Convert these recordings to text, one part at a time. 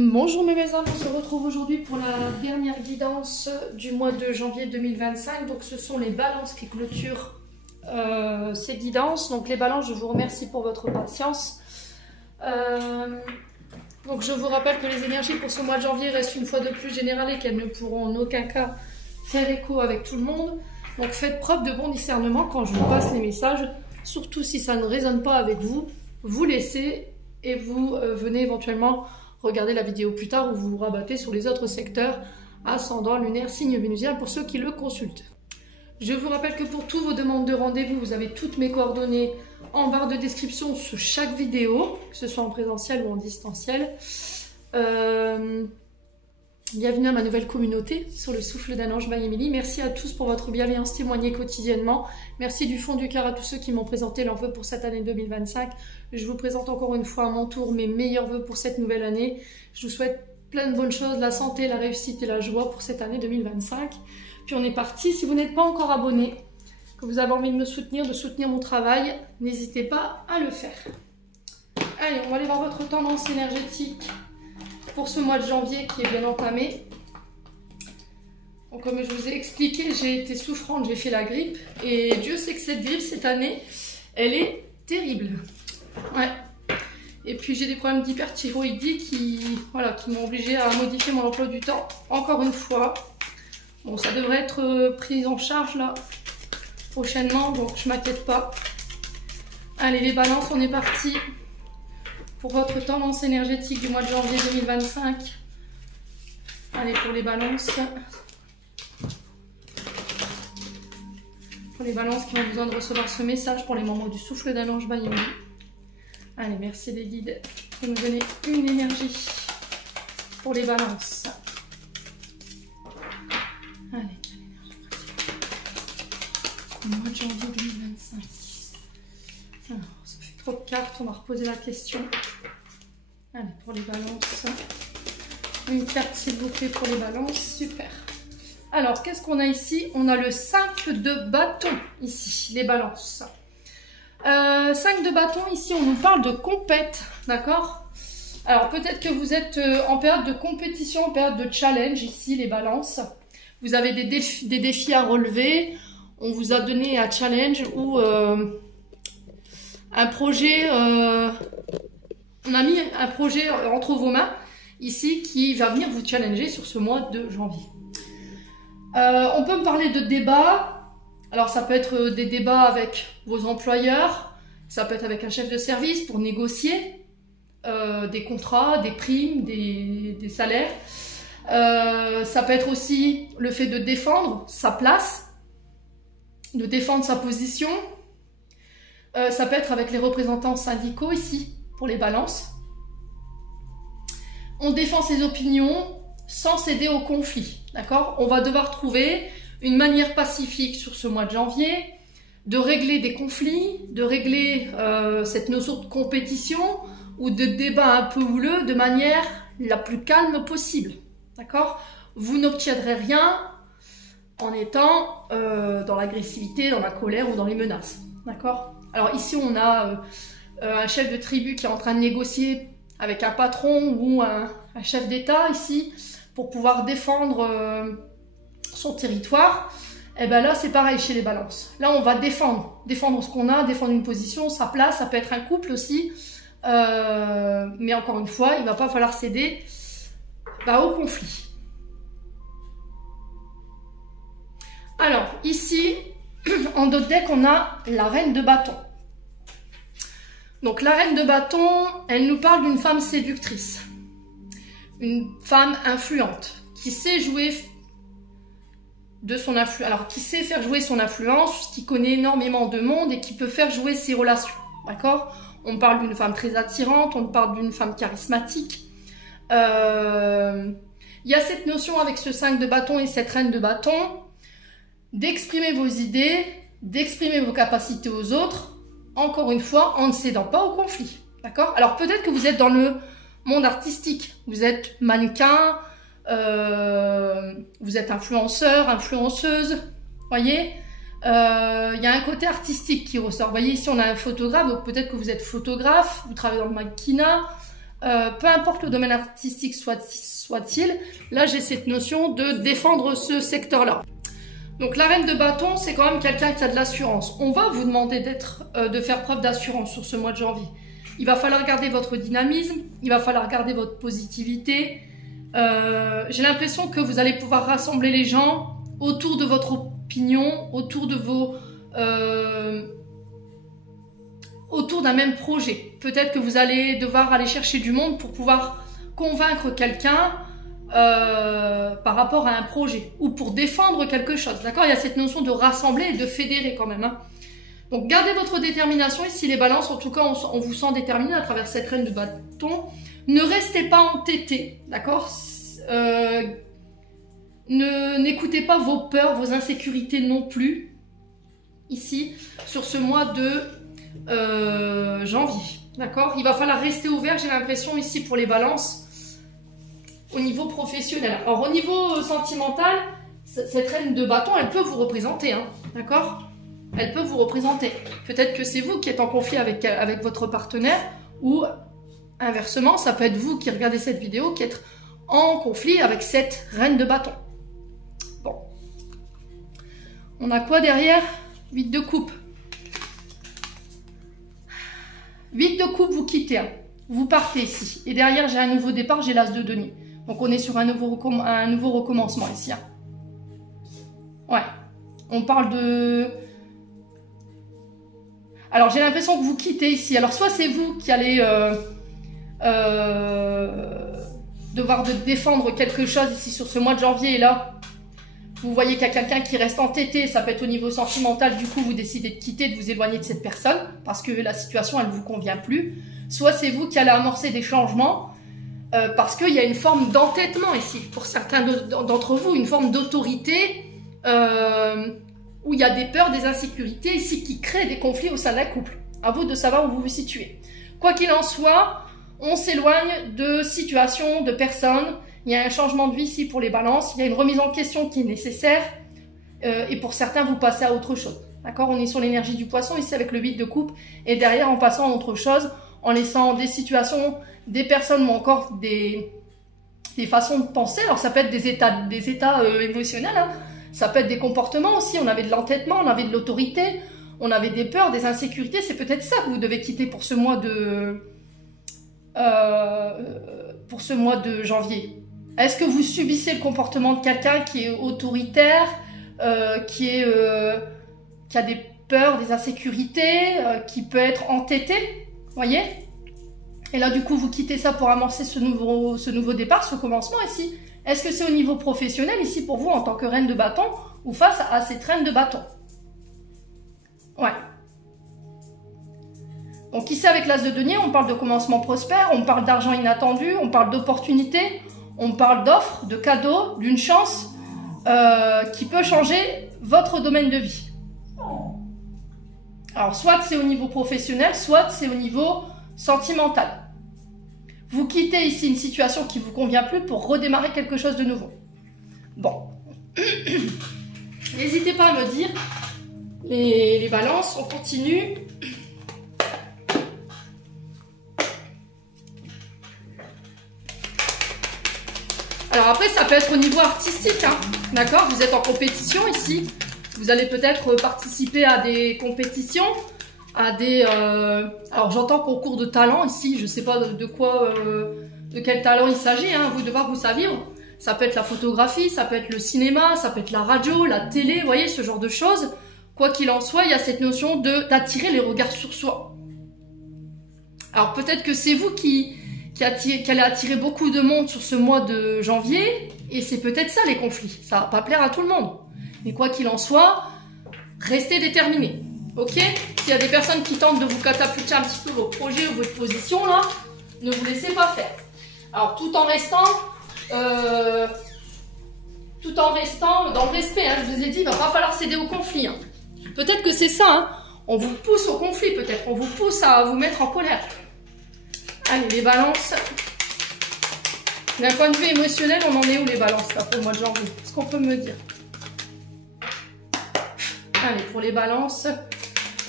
Bonjour mes belles âmes, on se retrouve aujourd'hui pour la dernière guidance du mois de janvier 2025. Donc ce sont les balances qui clôturent ces guidances. Donc les balances, je vous remercie pour votre patience. Donc je vous rappelle que les énergies pour ce mois de janvier restent une fois de plus générales et qu'elles ne pourront en aucun cas faire écho avec tout le monde. Donc faites preuve de bon discernement quand je vous passe les messages. Surtout si ça ne résonne pas avec vous, vous laissez et vous venez éventuellement regardez la vidéo plus tard où vous vous rabattez sur les autres secteurs, ascendant, lunaire, signe vénusien pour ceux qui le consultent. Je vous rappelle que pour toutes vos demandes de rendez-vous, vous avez toutes mes coordonnées en barre de description sous chaque vidéo, que ce soit en présentiel ou en distanciel. Bienvenue à ma nouvelle communauté sur le souffle d'un ange by Émilie. Merci à tous pour votre bienveillance témoignée quotidiennement. Merci du fond du cœur à tous ceux qui m'ont présenté leurs vœux pour cette année 2025. Je vous présente encore une fois à mon tour mes meilleurs vœux pour cette nouvelle année. Je vous souhaite plein de bonnes choses, la santé, la réussite et la joie pour cette année 2025. Puis on est parti. Si vous n'êtes pas encore abonné, que vous avez envie de me soutenir, de soutenir mon travail, n'hésitez pas à le faire. Allez, on va aller voir votre tendance énergétique pour ce mois de janvier qui est bien entamé. Donc, comme je vous ai expliqué, j'ai été souffrante, j'ai fait la grippe. Et Dieu sait que cette grippe, cette année, elle est terrible. Ouais. Et puis j'ai des problèmes d'hyperthyroïdie qui m'ont obligée à modifier mon emploi du temps. Encore une fois. Bon, ça devrait être pris en charge là prochainement, donc je m'inquiète pas. Allez, les balances, on est parti pour votre tendance énergétique du mois de janvier 2025. Allez, pour les balances. Pour les balances qui ont besoin de recevoir ce message pour les membres du souffle d'un ange by Émilie. Allez, merci les guides de nous donner une énergie pour les balances. Allez, quelle énergie au mois de janvier 2025. Alors, ça fait trop de cartes, on va reposer la question. Allez, pour les balances. Une carte s'il vous plaît pour les balances, super. Alors, qu'est-ce qu'on a ici? On a le 5 de bâton ici, les balances. 5 de bâton, ici, on nous parle de compète, d'accord? Alors, peut-être que vous êtes en période de compétition, en période de challenge, ici, les balances. Vous avez des défis à relever. On vous a donné un challenge ou un projet. On a mis un projet entre vos mains, ici, qui va venir vous challenger sur ce mois de janvier. On peut me parler de débats. Alors, ça peut être des débats avec vos employeurs. Ça peut être avec un chef de service pour négocier des contrats, des primes, des salaires. Ça peut être aussi le fait de défendre sa place, de défendre sa position. Ça peut être avec les représentants syndicaux ici, pour les balances. On défend ses opinions sans céder au conflit, d'accord? On va devoir trouver une manière pacifique sur ce mois de janvier de régler des conflits, de régler cette notion de compétition ou de débat un peu houleux de manière la plus calme possible. D'accord? Vous n'obtiendrez rien en étant dans l'agressivité, dans la colère ou dans les menaces. D'accord? Alors ici, on a un chef de tribu qui est en train de négocier avec un patron ou un chef d'État ici pour pouvoir défendre son territoire. Et bien là, c'est pareil chez les balances. Là, on va défendre ce qu'on a, défendre une position, sa place. Ça peut être un couple aussi. Mais encore une fois, il ne va pas falloir céder au conflit. Alors, ici, en dos de deck, on a la reine de bâton. Donc, la reine de bâton, elle nous parle d'une femme séductrice. Une femme influente, qui sait jouer de son influence. Alors, qui sait faire jouer son influence, qui connaît énormément de monde et qui peut faire jouer ses relations. D'accord? On parle d'une femme très attirante, on parle d'une femme charismatique. Il y a cette notion avec ce 5 de bâton et cette reine de bâton d'exprimer vos idées, d'exprimer vos capacités aux autres, encore une fois, en ne cédant pas au conflit. D'accord? Alors peut-être que vous êtes dans le monde artistique, vous êtes mannequin, vous êtes influenceur, influenceuse, voyez? Il y a un côté artistique qui ressort. Vous voyez, ici on a un photographe, donc peut-être que vous êtes photographe, vous travaillez dans le mannequinat, peu importe le domaine artistique soit-il, là j'ai cette notion de défendre ce secteur-là. Donc la reine de bâton, c'est quand même quelqu'un qui a de l'assurance. On va vous demander de faire preuve d'assurance sur ce mois de janvier. Il va falloir garder votre dynamisme, il va falloir garder votre positivité. J'ai l'impression que vous allez pouvoir rassembler les gens autour de votre opinion, autour d'un même projet. Peut-être que vous allez devoir aller chercher du monde pour pouvoir convaincre quelqu'un par rapport à un projet ou pour défendre quelque chose. D'accord? Il y a cette notion de rassembler et de fédérer quand même. Hein. Donc gardez votre détermination ici les balances. En tout cas, on vous sent déterminé à travers cette reine de bâton. Ne restez pas entêtés. D'accord? N'écoutez pas vos peurs, vos insécurités non plus. Ici, sur ce mois de janvier. D'accord? Il va falloir rester ouvert, j'ai l'impression, ici pour les balances, au niveau professionnel. Alors, au niveau sentimental, cette reine de bâton, elle peut vous représenter. Hein, d'accord? Elle peut vous représenter. Peut-être que c'est vous qui êtes en conflit avec votre partenaire ou inversement, ça peut être vous qui regardez cette vidéo qui êtes en conflit avec cette reine de bâton. Bon. On a quoi derrière? 8 de coupe. 8 de coupe, vous quittez. Hein. Vous partez ici. Et derrière, j'ai un nouveau départ, j'ai l'as de denier. Donc, on est sur un nouveau recommencement ici. Hein. Ouais. On parle de... Alors, j'ai l'impression que vous quittez ici. Alors, soit c'est vous qui allez devoir défendre quelque chose ici sur ce mois de janvier. Et là, vous voyez qu'il y a quelqu'un qui reste entêté. Ça peut être au niveau sentimental. Du coup, vous décidez de quitter, de vous éloigner de cette personne parce que la situation, elle ne vous convient plus. Soit c'est vous qui allez amorcer des changements parce qu'il y a une forme d'entêtement ici. Pour certains d'entre vous, une forme d'autorité où il y a des peurs, des insécurités ici qui créent des conflits au sein d'un couple. À vous de savoir où vous vous situez. Quoi qu'il en soit, on s'éloigne de situations, de personnes. Il y a un changement de vie ici pour les balances. Il y a une remise en question qui est nécessaire. Et pour certains, vous passez à autre chose. D'accord? On est sur l'énergie du poisson ici avec le 8 de coupe. Et derrière, en passant à autre chose, en laissant des situations, des personnes ou encore des façons de penser. Alors ça peut être des états émotionnels. Hein. Ça peut être des comportements aussi. On avait de l'entêtement, on avait de l'autorité. On avait des peurs, des insécurités. C'est peut-être ça que vous devez quitter pour ce mois de janvier. Est-ce que vous subissez le comportement de quelqu'un qui est autoritaire, qui a des peurs, des insécurités, qui peut être entêté, voyez? Et là, du coup, vous quittez ça pour amorcer ce nouveau départ, ce commencement ici. Est-ce que c'est au niveau professionnel ici pour vous en tant que reine de bâton ou face à cette reine de bâton? Ouais. Donc ici, avec l'as de denier, on parle de commencement prospère, on parle d'argent inattendu, on parle d'opportunité, on parle d'offres, de cadeaux, d'une chance qui peut changer votre domaine de vie. Alors, soit c'est au niveau professionnel, soit c'est au niveau sentimental. Vous quittez ici une situation qui ne vous convient plus pour redémarrer quelque chose de nouveau. Bon. N'hésitez pas à me dire, les balances, on continue. Alors après, ça peut être au niveau artistique, hein, d'accord? Vous êtes en compétition ici. Vous allez peut-être participer à des compétitions, à des... alors j'entends concours de talent ici. Je ne sais pas de quel talent il s'agit, hein, vous devoir vous savoir. Ça peut être la photographie, ça peut être le cinéma, ça peut être la radio, la télé, vous voyez, ce genre de choses. Quoi qu'il en soit, il y a cette notion d'attirer les regards sur soi. Alors peut-être que c'est vous qui allez attirer beaucoup de monde sur ce mois de janvier, et c'est peut-être ça les conflits. Ça va pas plaire à tout le monde. Mais quoi qu'il en soit, restez déterminés. Ok? S'il y a des personnes qui tentent de vous catapulter un petit peu vos projets ou votre position, là, ne vous laissez pas faire. Alors tout en restant dans le respect, hein, je vous ai dit, il va pas falloir céder au conflit. Hein. Peut-être que c'est ça, hein. On vous pousse au conflit peut-être, on vous pousse à vous mettre en colère. Allez, les balances. D'un point de vue émotionnel, on en est où les balances là, pour le mois de janvier? Est-ce qu'on peut me dire? Allez, pour les balances,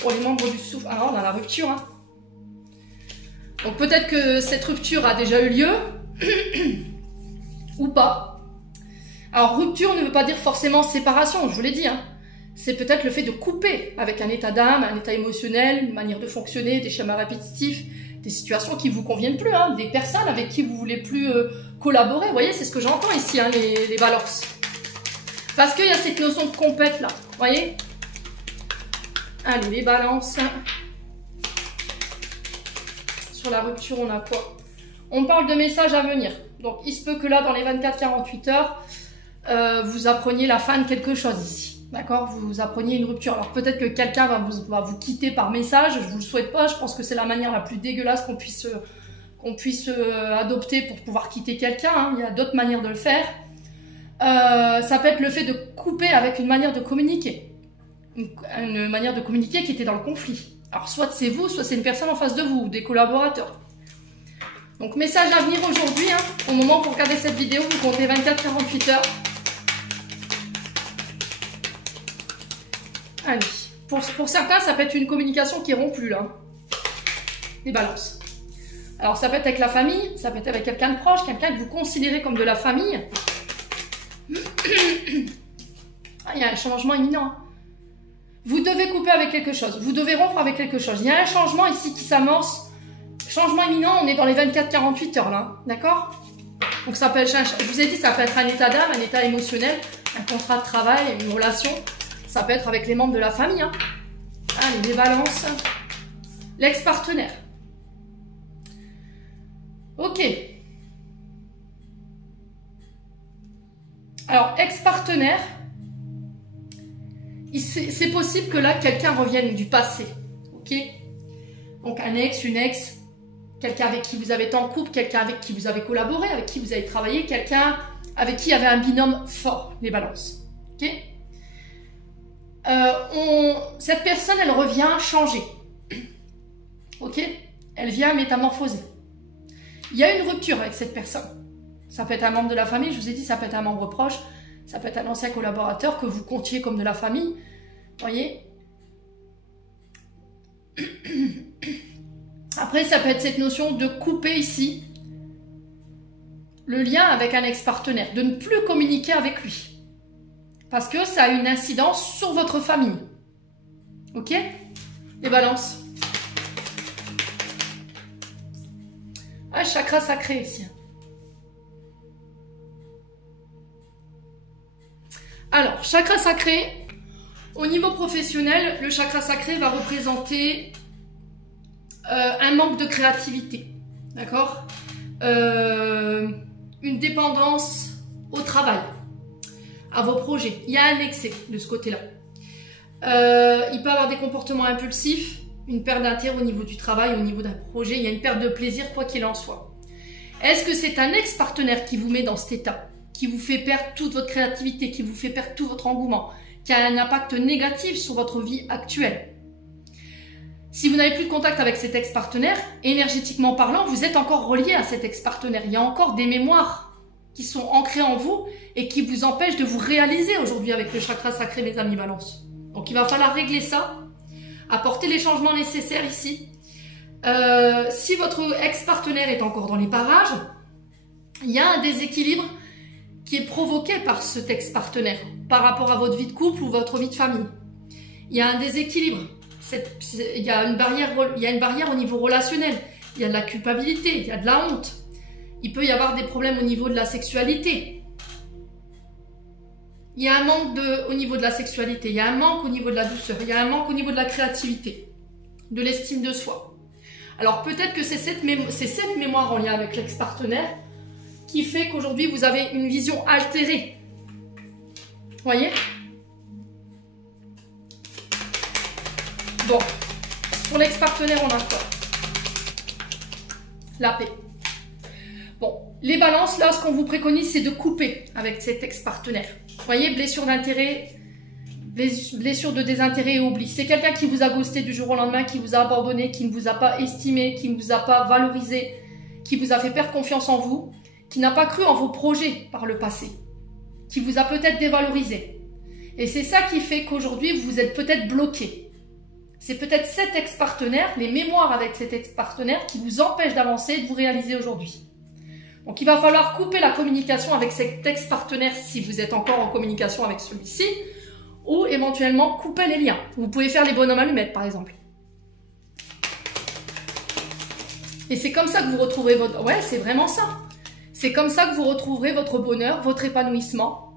pour les membres du souffle. Ah, on a la rupture. Hein. Donc peut-être que cette rupture a déjà eu lieu, ou pas. Alors rupture ne veut pas dire forcément séparation, je vous l'ai dit, hein. C'est peut-être le fait de couper avec un état d'âme, un état émotionnel, une manière de fonctionner, des schémas répétitifs, des situations qui ne vous conviennent plus, hein, des personnes avec qui vous ne voulez plus collaborer. Vous voyez, c'est ce que j'entends ici, hein, les balances. Parce qu'il y a cette notion de compète là, vous voyez. Allez, les balances. Sur la rupture, on a quoi? On parle de messages à venir. Donc, il se peut que là, dans les 24-48 heures, vous appreniez la fin de quelque chose ici. D'accord? Vous appreniez une rupture. Alors, peut-être que quelqu'un va vous quitter par message. Je ne vous le souhaite pas. Je pense que c'est la manière la plus dégueulasse qu'on puisse adopter pour pouvoir quitter quelqu'un. Hein. Il y a d'autres manières de le faire. Ça peut être le fait de couper avec une manière de communiquer. Une manière de communiquer qui était dans le conflit. Alors, soit c'est vous, soit c'est une personne en face de vous, ou des collaborateurs. Donc, message à venir aujourd'hui, hein, au moment où vous regardez cette vidéo, vous comptez 24-48 heures. Allez, pour certains, ça peut être une communication qui est rompue, là. Les balances. Alors, ça peut être avec la famille, ça peut être avec quelqu'un de proche, quelqu'un que vous considérez comme de la famille. Ah, il y a un changement imminent. Vous devez couper avec quelque chose, vous devez rompre avec quelque chose. Il y a un changement ici qui s'amorce. Changement imminent, on est dans les 24-48 heures, là. D'accord? Donc, ça peut être, je vous ai dit, ça peut être un état d'âme, un état émotionnel, un contrat de travail, une relation. Ça peut être avec les membres de la famille. Hein. Allez, les balances. L'ex-partenaire. Ok. Alors, ex-partenaire, c'est possible que là, quelqu'un revienne du passé. Ok? Donc, un ex, une ex, quelqu'un avec qui vous avez été en couple, quelqu'un avec qui vous avez collaboré, avec qui vous avez travaillé, quelqu'un avec qui il y avait un binôme fort, les balances. Ok? Cette personne, elle revient changer. Ok? Elle vient métamorphoser. Il y a une rupture avec cette personne. Ça peut être un membre de la famille, je vous ai dit, ça peut être un membre proche, ça peut être un ancien collaborateur que vous comptiez comme de la famille. Voyez? Après, ça peut être cette notion de couper ici le lien avec un ex-partenaire, de ne plus communiquer avec lui. Parce que ça a une incidence sur votre famille. Ok? Les balances. Ah, chakra sacré ici. Alors, chakra sacré, au niveau professionnel, le chakra sacré va représenter un manque de créativité. D'accord? Une dépendance au travail, à vos projets. Il y a un excès de ce côté-là. Il peut y avoir des comportements impulsifs, une perte d'intérêt au niveau du travail, au niveau d'un projet. Il y a une perte de plaisir, quoi qu'il en soit. Est-ce que c'est un ex-partenaire qui vous met dans cet état, qui vous fait perdre toute votre créativité, qui vous fait perdre tout votre engouement, qui a un impact négatif sur votre vie actuelle? Si vous n'avez plus de contact avec cet ex-partenaire, énergétiquement parlant, vous êtes encore relié à cet ex-partenaire. Il y a encore des mémoires qui sont ancrées en vous et qui vous empêchent de vous réaliser aujourd'hui avec le chakra sacré, mes amis Balance. Donc, il va falloir régler ça, apporter les changements nécessaires ici. Si votre ex-partenaire est encore dans les parages, il y a un déséquilibre qui est provoqué par cet ex-partenaire par rapport à votre vie de couple ou votre vie de famille. Il y a un déséquilibre. Il y a une barrière au niveau relationnel. Il y a de la culpabilité, il y a de la honte. Il peut y avoir des problèmes au niveau de la sexualité. Il y a un manque au niveau de la sexualité, il y a un manque au niveau de la douceur, il y a un manque au niveau de la créativité, de l'estime de soi. Alors peut-être que c'est cette mémoire en lien avec l'ex-partenaire qui fait qu'aujourd'hui vous avez une vision altérée. Vous voyez? Bon, pour l'ex-partenaire, on a quoi? La paix. Bon, les balances, là, ce qu'on vous préconise, c'est de couper avec cet ex-partenaire. Vous voyez, blessure d'intérêt, blessure de désintérêt et oubli. C'est quelqu'un qui vous a ghosté du jour au lendemain, qui vous a abandonné, qui ne vous a pas estimé, qui ne vous a pas valorisé, qui vous a fait perdre confiance en vous, qui n'a pas cru en vos projets par le passé, qui vous a peut-être dévalorisé. Et c'est ça qui fait qu'aujourd'hui, vous êtes peut-être bloqué. C'est peut-être cet ex-partenaire, les mémoires avec cet ex-partenaire qui vous empêchent d'avancer et de vous réaliser aujourd'hui. Donc il va falloir couper la communication avec cet ex-partenaire si vous êtes encore en communication avec celui-ci, ou éventuellement couper les liens. Vous pouvez faire les bonhommes allumettes par exemple. Et c'est comme ça que vous retrouverez votre... Ouais, c'est vraiment ça. C'est comme ça que vous retrouverez votre bonheur, votre épanouissement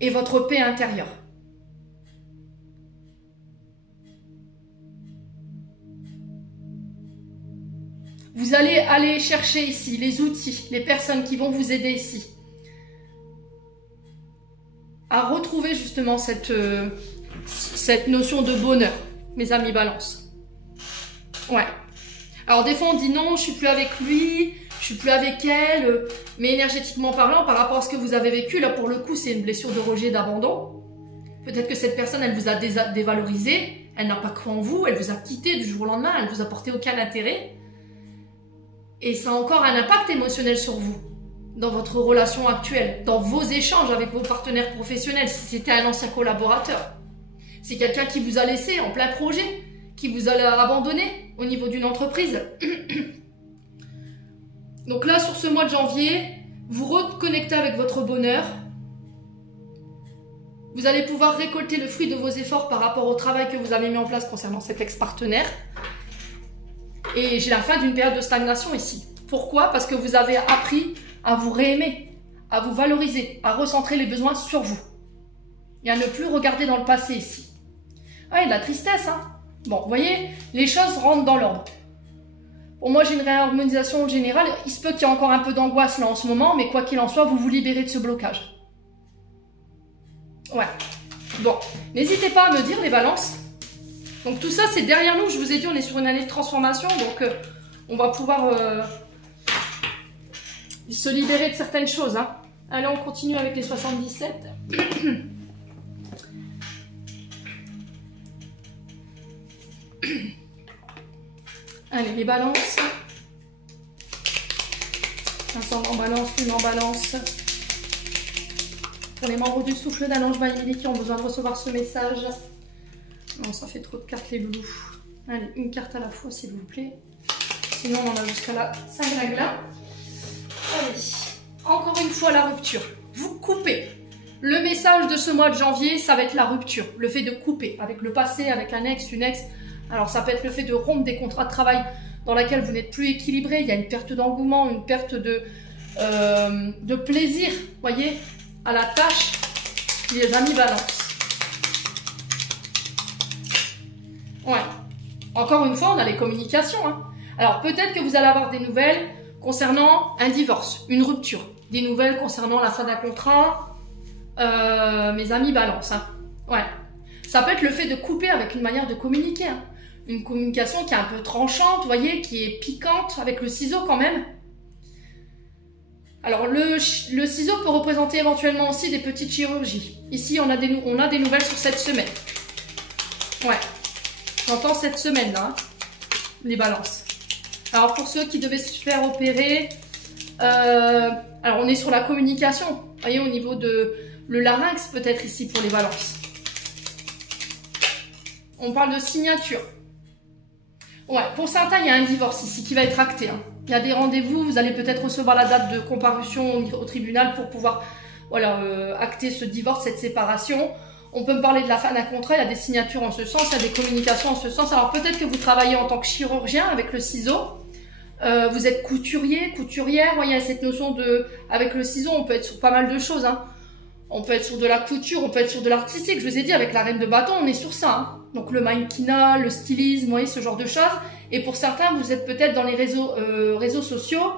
et votre paix intérieure. Vous allez aller chercher ici les outils, les personnes qui vont vous aider ici à retrouver justement cette notion de bonheur, mes amis Balance. Ouais. Alors des fois on dit non, je suis plus avec lui, je suis plus avec elle, mais énergétiquement parlant, par rapport à ce que vous avez vécu, là pour le coup c'est une blessure de rejet, d'abandon. Peut-être que cette personne elle vous a dévalorisé, elle n'a pas cru en vous, elle vous a quitté du jour au lendemain, elle vous a porté aucun intérêt. Et ça a encore un impact émotionnel sur vous, dans votre relation actuelle, dans vos échanges avec vos partenaires professionnels, si c'était un ancien collaborateur. C'est quelqu'un qui vous a laissé en plein projet, qui vous a abandonné au niveau d'une entreprise. Donc là, sur ce mois de janvier, vous reconnectez avec votre bonheur. Vous allez pouvoir récolter le fruit de vos efforts par rapport au travail que vous avez mis en place concernant cet ex-partenaire. Et j'ai la fin d'une période de stagnation ici. Pourquoi? Parce que vous avez appris à vous réaimer, à vous valoriser, à recentrer les besoins sur vous. Et à ne plus regarder dans le passé ici. Ah, il y a de la tristesse, hein. Bon, vous voyez, les choses rentrent dans l'ordre. Pour moi, j'ai une réharmonisation générale. Il se peut qu'il y ait encore un peu d'angoisse là en ce moment, mais quoi qu'il en soit, vous vous libérez de ce blocage. Ouais. Bon, n'hésitez pas à me dire les balances. Donc tout ça, c'est derrière nous. Je vous ai dit, on est sur une année de transformation. Donc on va pouvoir se libérer de certaines choses. Hein. Allez, on continue avec les 77. Allez, les balances. Ascendant balance, lune en balance. Pour les membres du souffle d'un ange vaillé qui ont besoin de recevoir ce message. Non, ça fait trop de cartes, les loulous. Allez, une carte à la fois, s'il vous plaît. Sinon, on en a jusqu'à la 5 règles. Allez, encore une fois, la rupture. Vous coupez. Le message de ce mois de janvier, ça va être la rupture. Le fait de couper avec le passé, avec un ex, une ex. Alors, ça peut être le fait de rompre des contrats de travail dans lesquels vous n'êtes plus équilibré. Il y a une perte d'engouement, une perte de plaisir, voyez, à la tâche. Les amis balance. Ouais. Encore une fois, on a les communications. Hein. Alors, peut-être que vous allez avoir des nouvelles concernant un divorce, une rupture. Des nouvelles concernant la fin d'un contrat. Mes amis balance. Hein. Ouais. Ça peut être le fait de couper avec une manière de communiquer. Hein. Une communication qui est un peu tranchante, vous voyez, qui est piquante, avec le ciseau quand même. Alors, le ciseau peut représenter éventuellement aussi des petites chirurgies. Ici, on a des nouvelles sur cette semaine. Ouais. J'entends cette semaine-là, hein, les balances. Alors, pour ceux qui devaient se faire opérer, alors on est sur la communication. Vous voyez, au niveau de le larynx, peut-être ici pour les balances. On parle de signature. Ouais, pour certains, il y a un divorce ici qui va être acté. Hein. Il y a des rendez-vous, vous allez peut-être recevoir la date de comparution au tribunal pour pouvoir voilà, acter ce divorce, cette séparation. On peut me parler de la fin d'un contrat, il y a des signatures en ce sens, il y a des communications en ce sens. Alors peut-être que vous travaillez en tant que chirurgien avec le ciseau. Vous êtes couturier, couturière. Voyez, il y a cette notion de... Avec le ciseau, on peut être sur pas mal de choses. Hein. On peut être sur de la couture, on peut être sur de l'artistique. Je vous ai dit, avec la reine de bâton, on est sur ça. Hein. Donc le mannequinat, le stylisme, vous voyez, ce genre de choses. Et pour certains, vous êtes peut-être dans les réseaux sociaux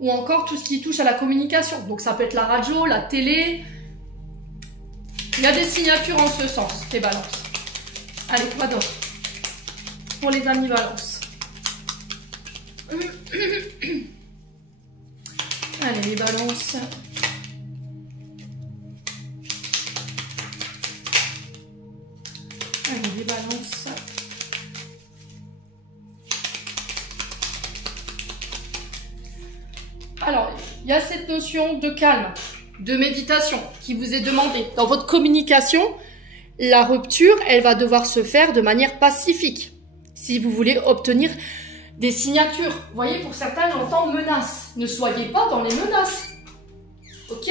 ou encore tout ce qui touche à la communication. Donc ça peut être la radio, la télé. Il y a des signatures en ce sens, les balances. Allez, quoi d'autre pour les amis balance. Allez, les balances. Allez, les balances. Alors, il y a cette notion de calme, de méditation qui vous est demandée. Dans votre communication, la rupture, elle va devoir se faire de manière pacifique. si vous voulez obtenir des signatures. Vous voyez, pour certains, j'entends menaces. Ne soyez pas dans les menaces. Ok?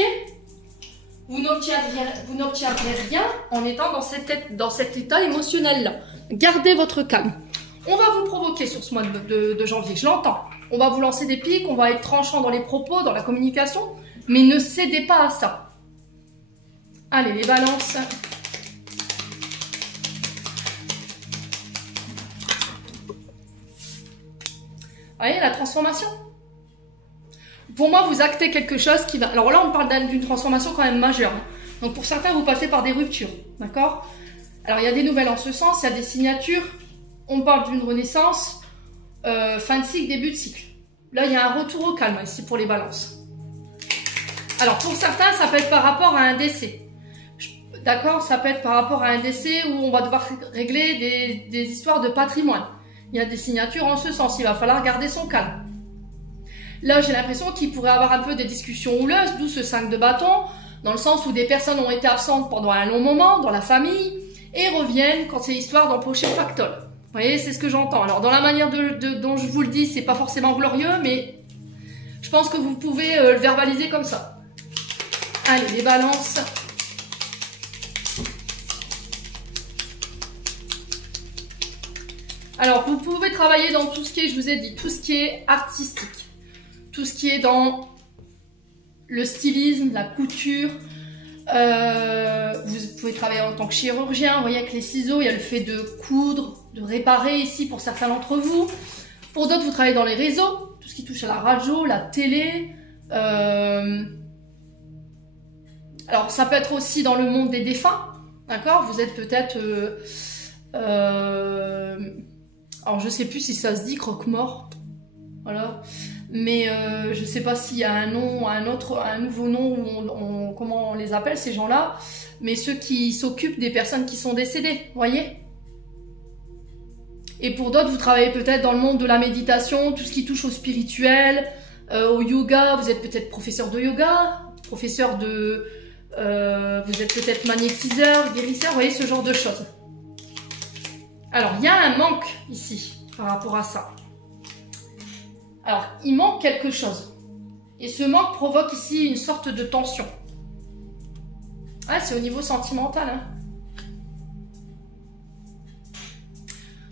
Vous n'obtiendrez rien en étant dans cet état émotionnel-là. Gardez votre calme. On va vous provoquer sur ce mois de janvier, je l'entends. On va vous lancer des pics, on va être tranchant dans les propos, dans la communication, mais ne cédez pas à ça. Allez, les balances. Vous voyez, la transformation. Pour moi, vous actez quelque chose qui va... Alors là, on parle d'une transformation quand même majeure. Donc pour certains, vous passez par des ruptures, d'accord? Alors il y a des nouvelles en ce sens, il y a des signatures. On parle d'une renaissance, fin de cycle, début de cycle. Là, il y a un retour au calme ici pour les balances. Alors, pour certains, ça peut être par rapport à un décès. D'accord? Ça peut être par rapport à un décès où on va devoir régler des histoires de patrimoine. Il y a des signatures en ce sens. Il va falloir garder son calme. Là, j'ai l'impression qu'il pourrait y avoir un peu des discussions houleuses, d'où ce 5 de bâton, dans le sens où des personnes ont été absentes pendant un long moment dans la famille et reviennent quand c'est histoire d'empocher le pactole. Vous voyez, c'est ce que j'entends. Alors, dans la manière dont je vous le dis, c'est pas forcément glorieux, mais je pense que vous pouvez le verbaliser comme ça. Allez, les balances. Alors, vous pouvez travailler dans tout ce qui est, je vous ai dit, tout ce qui est artistique. Tout ce qui est dans le stylisme, la couture. Vous pouvez travailler en tant que chirurgien, vous voyez, avec les ciseaux, il y a le fait de coudre, de réparer ici pour certains d'entre vous. Pour d'autres, vous travaillez dans les réseaux, tout ce qui touche à la radio, la télé. Alors, ça peut être aussi dans le monde des défunts, d'accord? Vous êtes peut-être... alors, je sais plus si ça se dit croque-mort, voilà. Mais je ne sais pas s'il y a un nom, un nouveau nom, ou comment on les appelle ces gens-là, mais ceux qui s'occupent des personnes qui sont décédées, vous voyez. Et pour d'autres, vous travaillez peut-être dans le monde de la méditation, tout ce qui touche au spirituel, au yoga, vous êtes peut-être professeur de yoga, professeur de... vous êtes peut-être magnétiseur, guérisseur, vous voyez, ce genre de choses. Alors, il y a un manque ici, par rapport à ça. Alors, il manque quelque chose. Et ce manque provoque ici une sorte de tension. Ah, c'est au niveau sentimental. Hein.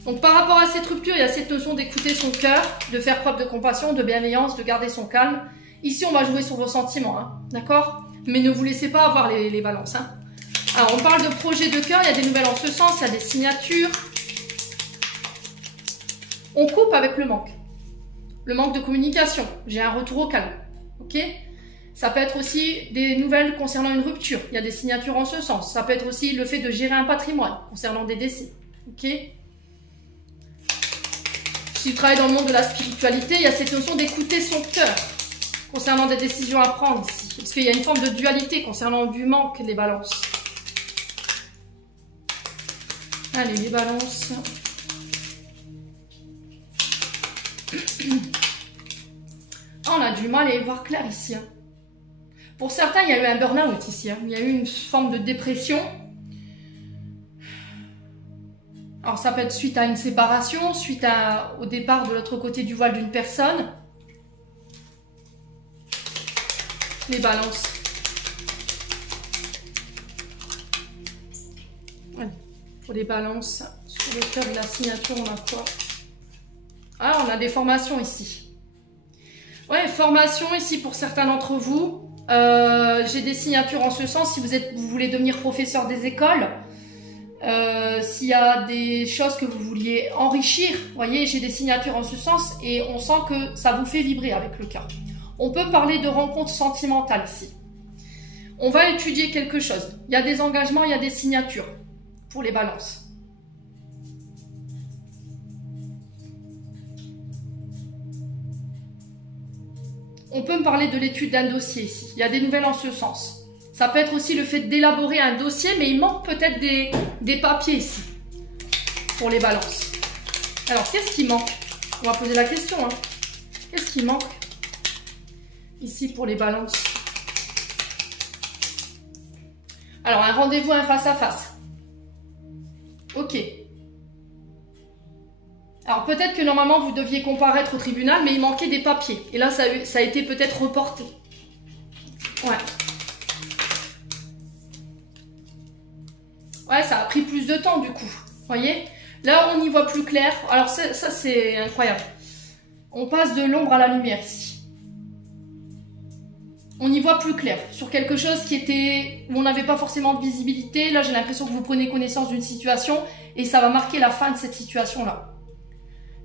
Donc, par rapport à cette rupture, il y a cette notion d'écouter son cœur, de faire preuve de compassion, de bienveillance, de garder son calme. Ici, on va jouer sur vos sentiments, hein, d'accord? Mais ne vous laissez pas avoir les balances. Hein. Alors, on parle de projet de cœur, il y a des nouvelles en ce sens, il y a des signatures. On coupe avec le manque. Le manque de communication, j'ai un retour au calme, ok? Ça peut être aussi des nouvelles concernant une rupture, il y a des signatures en ce sens. Ça peut être aussi le fait de gérer un patrimoine concernant des décès, ok? Si vous travaillez dans le monde de la spiritualité, il y a cette notion d'écouter son cœur concernant des décisions à prendre ici. Parce qu'il y a une forme de dualité concernant du manque, les balances. Allez, les balances... On a du mal à y voir clair ici. Hein. Pour certains, il y a eu un burn-out ici. Hein. Il y a eu une forme de dépression. Alors ça peut être suite à une séparation, suite au départ de l'autre côté du voile d'une personne. Les balances. Ouais. Pour les balances, sur le cœur de la signature, on a quoi? Ah, on a des formations ici. Ouais, formation ici pour certains d'entre vous. J'ai des signatures en ce sens. Si vous voulez devenir professeur des écoles, s'il y a des choses que vous vouliez enrichir, vous voyez, j'ai des signatures en ce sens et on sent que ça vous fait vibrer avec le cœur. On peut parler de rencontres sentimentales ici. On va étudier quelque chose. Il y a des engagements, il y a des signatures pour les balances. On peut me parler de l'étude d'un dossier ici. Il y a des nouvelles en ce sens. Ça peut être aussi le fait d'élaborer un dossier, mais il manque peut-être des papiers ici pour les balances. Alors, qu'est-ce qui manque? On va poser la question. Hein. Qu'est-ce qui manque ici pour les balances? Alors, un rendez-vous, un face-à-face. Ok. Alors peut-être que normalement vous deviez comparaître au tribunal, mais il manquait des papiers. Et là, ça a été peut-être reporté. Ouais. Ouais, ça a pris plus de temps du coup. Vous voyez? Là, on y voit plus clair. Alors ça c'est incroyable. On passe de l'ombre à la lumière ici. On y voit plus clair sur quelque chose qui était où on n'avait pas forcément de visibilité. Là, j'ai l'impression que vous prenez connaissance d'une situation et ça va marquer la fin de cette situation-là.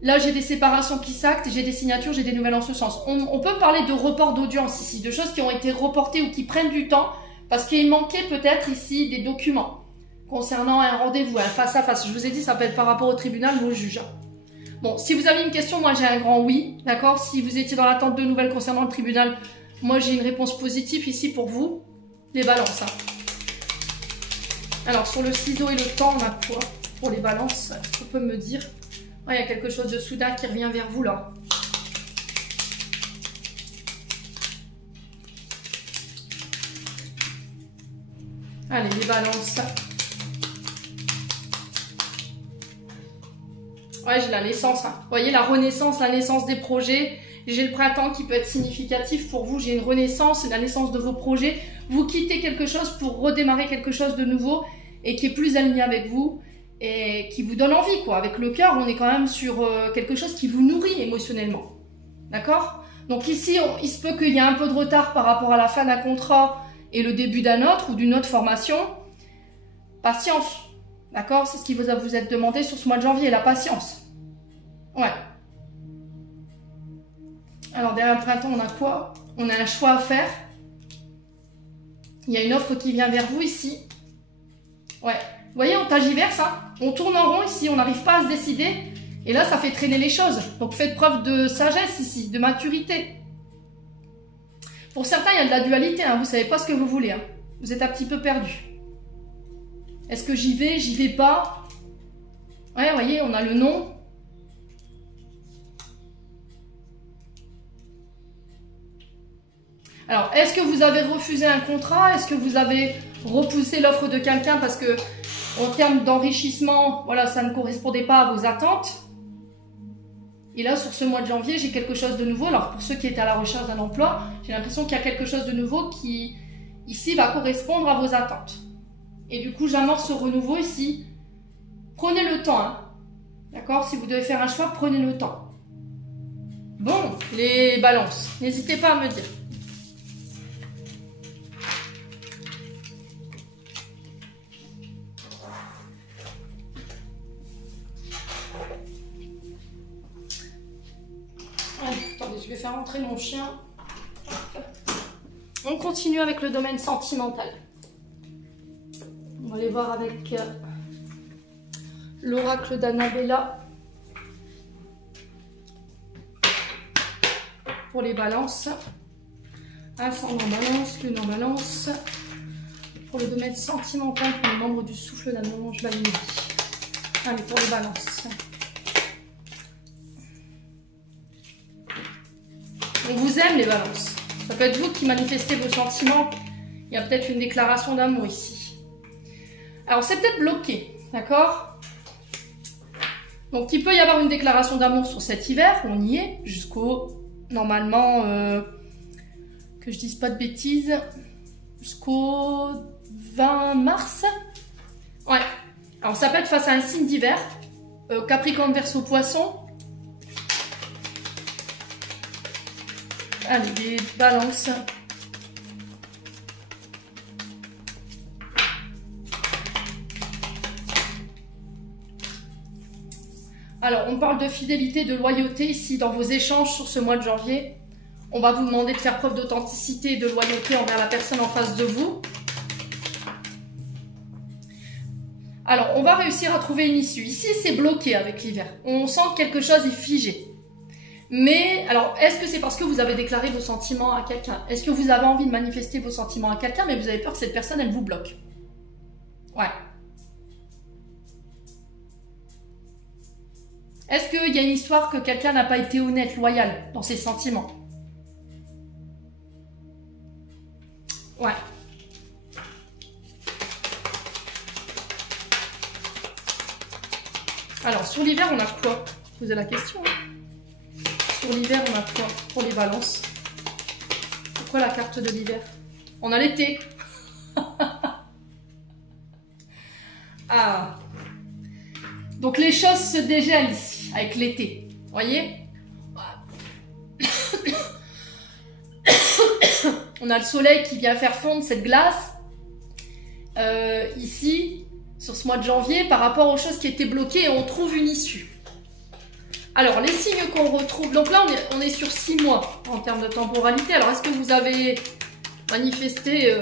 Là, j'ai des séparations qui s'actent, j'ai des signatures, j'ai des nouvelles en ce sens. On peut parler de report d'audience ici, de choses qui ont été reportées ou qui prennent du temps parce qu'il manquait peut-être ici des documents concernant un rendez-vous, un face-à-face. Je vous ai dit, ça peut être par rapport au tribunal ou au juge. Bon, si vous avez une question, moi j'ai un grand oui, d'accord? Si vous étiez dans l'attente de nouvelles concernant le tribunal, moi, j'ai une réponse positive ici pour vous. Les balances. Hein. Alors, sur le ciseau et le temps, on a quoi pour les balances? On peut me dire. Il y a quelque chose de soudain qui revient vers vous, là. Allez, les balances. Ouais, j'ai la naissance. Hein. Vous voyez, la renaissance, la naissance des projets. J'ai le printemps qui peut être significatif pour vous. J'ai une renaissance, la naissance de vos projets. Vous quittez quelque chose pour redémarrer quelque chose de nouveau et qui est plus aligné avec vous et qui vous donne envie, quoi. Avec le cœur, on est quand même sur quelque chose qui vous nourrit émotionnellement. D'accord? Donc ici, il se peut qu'il y ait un peu de retard par rapport à la fin d'un contrat et le début d'un autre ou d'une autre formation. Patience. D'accord? C'est ce qui vous êtes demandé sur ce mois de janvier, la patience. Ouais. Alors, derrière le printemps, on a quoi? On a un choix à faire. Il y a une offre qui vient vers vous ici. Ouais. Vous voyez, on tagiverse, hein? On tourne en rond ici, on n'arrive pas à se décider. Et là, ça fait traîner les choses. Donc, faites preuve de sagesse ici, de maturité. Pour certains, il y a de la dualité, hein? Vous ne savez pas ce que vous voulez. Hein? Vous êtes un petit peu perdu. Est-ce que j'y vais pas? Ouais, vous voyez, on a le non. Alors, est-ce que vous avez refusé un contrat? Est-ce que vous avez repoussé l'offre de quelqu'un parce que, en termes d'enrichissement, voilà, ça ne correspondait pas à vos attentes? Et là, sur ce mois de janvier, j'ai quelque chose de nouveau. Alors, pour ceux qui étaient à la recherche d'un emploi, j'ai l'impression qu'il y a quelque chose de nouveau qui, ici, va correspondre à vos attentes. Et du coup, j'amorce ce renouveau ici. Prenez le temps, hein. D'accord? Si vous devez faire un choix, prenez le temps. Bon, les balances. N'hésitez pas à me dire. Attendez, je vais faire entrer mon chien. On continue avec le domaine sentimental. On va aller voir avec l'oracle d'Annabella pour les balances. Ascendant en balance, lune en balance. Pour le domaine sentimental, pour les membres du souffle d'un ange balnéi. Allez, pour les balances. On vous aime, les balances. Ça peut être vous qui manifestez vos sentiments. Il y a peut-être une déclaration d'amour ici. Alors, c'est peut-être bloqué, d'accord? Donc, il peut y avoir une déclaration d'amour sur cet hiver. On y est jusqu'au, normalement, que je dise pas de bêtises, jusqu'au 20 mars. Ouais. Alors, ça peut être face à un signe d'hiver. Capricorne, Verseau, Poisson. Allez, les balances. Alors, on parle de fidélité, de loyauté ici dans vos échanges sur ce mois de janvier. On va vous demander de faire preuve d'authenticité et de loyauté envers la personne en face de vous. Alors, on va réussir à trouver une issue. Ici, c'est bloqué avec l'hiver. On sent que quelque chose est figé. Mais, alors, est-ce que c'est parce que vous avez déclaré vos sentiments à quelqu'un? Est-ce que vous avez envie de manifester vos sentiments à quelqu'un, mais vous avez peur que cette personne, elle vous bloque? Ouais. Est-ce qu'il y a une histoire que quelqu'un n'a pas été honnête, loyal dans ses sentiments? Ouais. Alors, sur l'hiver, on a quoi? Posez la question. Hein. Sur l'hiver, on a quoi pour les balances? Pourquoi la carte de l'hiver? On a l'été. Ah. Donc les choses se dégèlent ici, avec l'été. Vous voyez? On a le soleil qui vient faire fondre cette glace. Ici, sur ce mois de janvier, par rapport aux choses qui étaient bloquées, et on trouve une issue. Alors, les signes qu'on retrouve... Donc là, on est sur 6 mois en termes de temporalité. Alors, est-ce que vous avez manifesté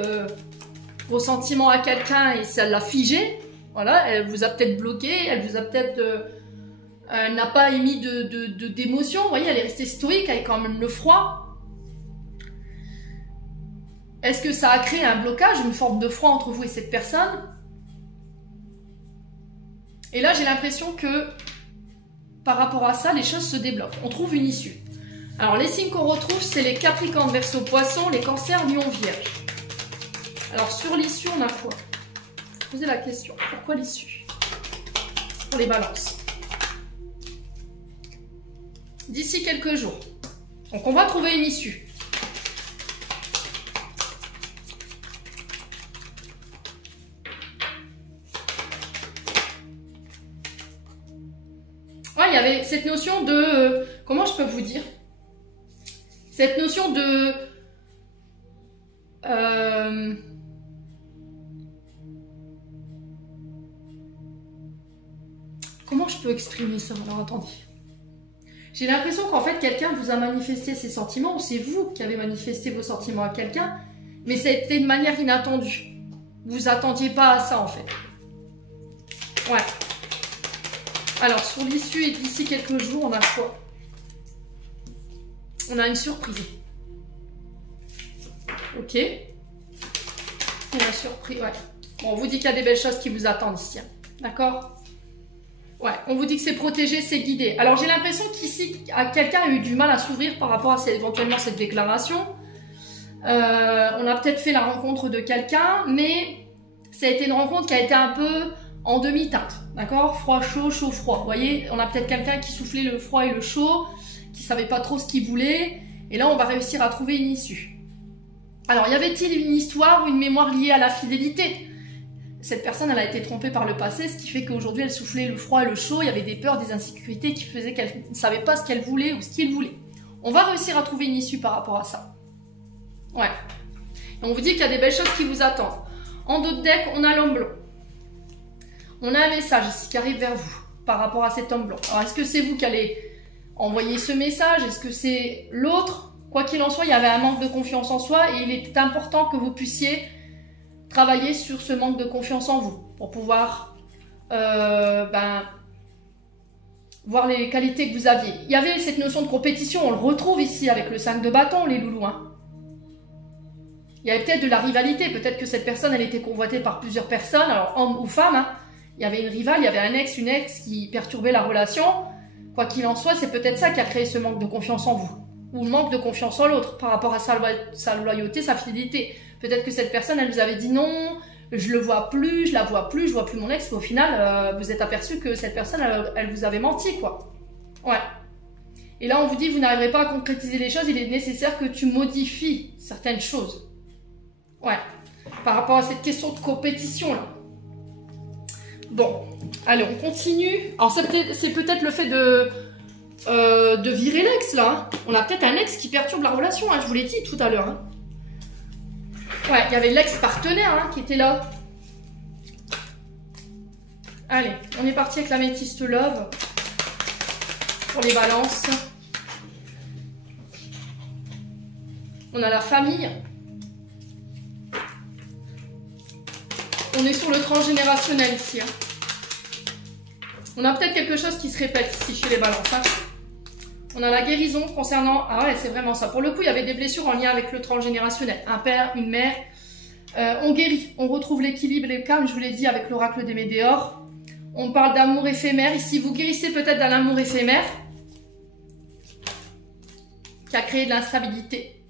vos sentiments à quelqu'un et ça l'a figé? Voilà, elle vous a peut-être bloqué, elle vous a peut-être... elle n'a pas émis d'émotion. Vous voyez, elle est restée stoïque avec quand même le froid. Est-ce que ça a créé un blocage, une forme de froid entre vous et cette personne? Et là, j'ai l'impression que par rapport à ça, les choses se débloquent. On trouve une issue. Alors, les signes qu'on retrouve, c'est les Capricornes, Verseau, Poissons, les Cancers, Lion, Vierge. Alors, sur l'issue, on a quoi? Posez la question. Pourquoi l'issue? Pour les balances. D'ici quelques jours. Donc, on va trouver une issue. Il y avait cette notion de... comment je peux vous dire? Cette notion de... comment je peux exprimer ça? Alors, attendez. J'ai l'impression qu'en fait, quelqu'un vous a manifesté ses sentiments, ou c'est vous qui avez manifesté vos sentiments à quelqu'un, mais ça a été de manière inattendue. Vous vous attendiez pas à ça, en fait. Ouais. Alors, sur l'issue et d'ici quelques jours, on a quoi? On a une surprise. Ok. On a surpris, ouais. Bon, on vous dit qu'il y a des belles choses qui vous attendent ici. Hein. D'accord? Ouais, on vous dit que c'est protégé, c'est guidé. Alors, j'ai l'impression qu'ici, quelqu'un a eu du mal à s'ouvrir par rapport à éventuellement cette déclaration. On a peut-être fait la rencontre de quelqu'un, mais ça a été une rencontre qui a été un peu... en demi-teinte, d'accord? Froid, chaud, chaud, froid. Vous voyez, on a peut-être quelqu'un qui soufflait le froid et le chaud, qui ne savait pas trop ce qu'il voulait, et là, on va réussir à trouver une issue. Alors, y avait-il une histoire ou une mémoire liée à la fidélité? Cette personne, elle a été trompée par le passé, ce qui fait qu'aujourd'hui, elle soufflait le froid et le chaud, il y avait des peurs, des insécurités qui faisaient qu'elle ne savait pas ce qu'elle voulait ou ce qu'il voulait. On va réussir à trouver une issue par rapport à ça. Ouais. Et on vous dit qu'il y a des belles choses qui vous attendent. En dos de deck, on a l'homme blanc. On a un message ici qui arrive vers vous par rapport à cet homme blanc. Alors, est-ce que c'est vous qui allez envoyer ce message? Est-ce que c'est l'autre? Quoi qu'il en soit, il y avait un manque de confiance en soi et il est important que vous puissiez travailler sur ce manque de confiance en vous pour pouvoir voir les qualités que vous aviez. Il y avait cette notion de compétition, on le retrouve ici avec le 5 de bâton, les loulous. Hein. Il y avait peut-être de la rivalité, peut-être que cette personne, elle était convoitée par plusieurs personnes, alors homme ou femme. Hein. Il y avait une rivale, il y avait un ex, une ex qui perturbait la relation. Quoi qu'il en soit, c'est peut-être ça qui a créé ce manque de confiance en vous. Ou le manque de confiance en l'autre par rapport à sa loyauté, sa fidélité. Peut-être que cette personne, elle vous avait dit non, je le vois plus, je la vois plus, je vois plus mon ex. Mais au final, vous êtes aperçu que cette personne, elle vous avait menti, quoi. Ouais. Et là, on vous dit, vous n'arriverez pas à concrétiser les choses, il est nécessaire que tu modifies certaines choses. Ouais. Par rapport à cette question de compétition, là. Bon, allez, on continue. Alors, c'est peut-être le fait de virer l'ex, là. Hein. On a peut-être un ex qui perturbe la relation, hein, je vous l'ai dit tout à l'heure. Hein. Ouais, il y avait l'ex-partenaire hein, qui était là. Allez, on est parti avec l'améthyste love pour les balances. On a la famille. On est sur le transgénérationnel ici. Hein. On a peut-être quelque chose qui se répète ici chez les balances. Hein. On a la guérison concernant... Ah ouais, c'est vraiment ça. Pour le coup, il y avait des blessures en lien avec le transgénérationnel. Un père, une mère. On guérit. On retrouve l'équilibre et le calme, je vous l'ai dit, avec l'oracle des Médéors. On parle d'amour éphémère. Ici, vous guérissez peut-être d'un amour éphémère qui a créé de l'instabilité.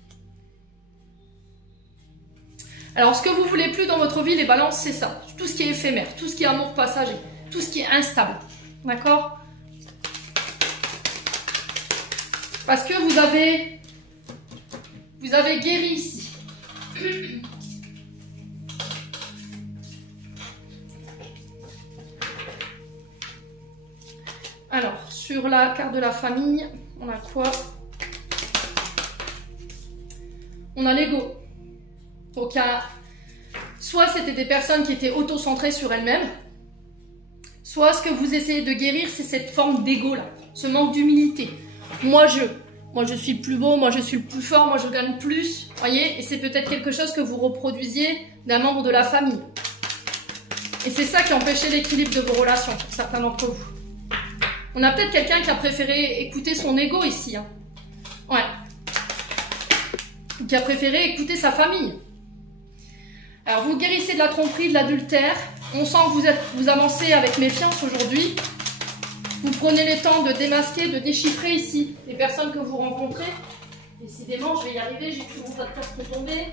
Alors, ce que vous voulez plus dans votre vie, les balances, c'est ça. Tout ce qui est éphémère, tout ce qui est amour passager, tout ce qui est instable. D'accord ? Parce que vous avez guéri ici. Alors, sur la carte de la famille, on a quoi? On a l'ego. Donc, soit c'était des personnes qui étaient auto-centrées sur elles-mêmes, soit ce que vous essayez de guérir, c'est cette forme d'ego-là, ce manque d'humilité. Moi, je suis le plus beau, moi, je suis le plus fort, moi, je gagne plus. Voyez? Et c'est peut-être quelque chose que vous reproduisiez d'un membre de la famille. Et c'est ça qui empêchait l'équilibre de vos relations, pour certains d'entre vous. On a peut-être quelqu'un qui a préféré écouter son ego ici. Hein. Ouais. Qui a préféré écouter sa famille. Alors, vous guérissez de la tromperie, de l'adultère. On sent que vous avancez avec méfiance aujourd'hui. Vous prenez le temps de démasquer, de déchiffrer ici les personnes que vous rencontrez. Décidément, je vais y arriver, j'ai toujours pas de place pour tomber.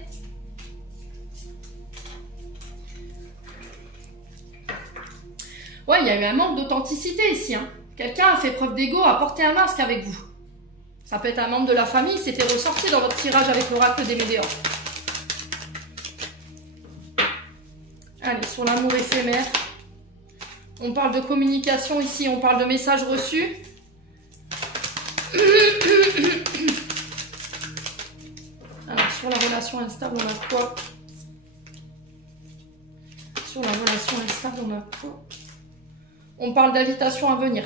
Ouais, il y a eu un manque d'authenticité ici. Hein. Quelqu'un a fait preuve d'ego, a porté un masque avec vous. Ça peut être un membre de la famille, c'était ressorti dans votre tirage avec l'oracle des Médéors. Allez, sur l'amour éphémère. On parle de communication ici, on parle de messages reçus. Alors, sur la relation instable, on a quoi? Sur la relation instable, on a quoi? On parle d'invitation à venir.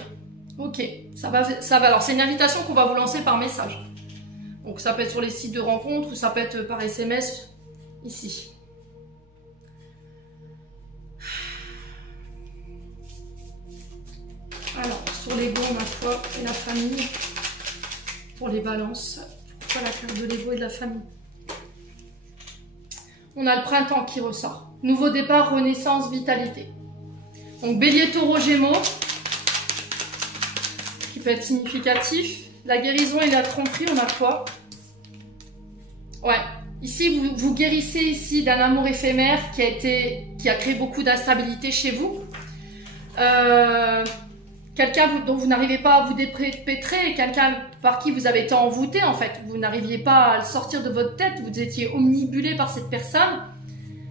Ok, ça va. Alors, c'est une invitation qu'on va vous lancer par message. Donc, ça peut être sur les sites de rencontres ou ça peut être par SMS ici. Alors, sur l'ego, on a quoi? Et la famille. Pour les balances. Pourquoi la carte de l'ego et de la famille? On a le printemps qui ressort. Nouveau départ, renaissance, vitalité. Donc, bélier, taureau, gémeaux. Qui peut être significatif. La guérison et la tromperie, on a quoi? Ouais. Ici, vous guérissez ici d'un amour éphémère qui a créé beaucoup d'instabilité chez vous. Quelqu'un dont vous n'arrivez pas à vous dépêtrer, quelqu'un par qui vous avez été envoûté en fait. Vous n'arriviez pas à le sortir de votre tête, vous étiez omnibulé par cette personne,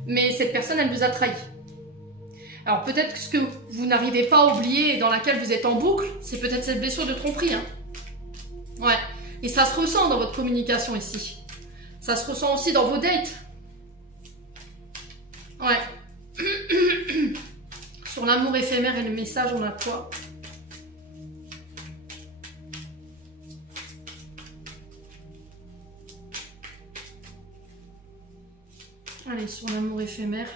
mais cette personne, elle vous a trahi. Alors peut-être que ce que vous n'arrivez pas à oublier et dans laquelle vous êtes en boucle, c'est peut-être cette blessure de tromperie. Hein. Ouais. Et ça se ressent dans votre communication ici. Ça se ressent aussi dans vos dates. Ouais. Sur l'amour éphémère et le message, on a quoi? Allez, sur l'amour éphémère.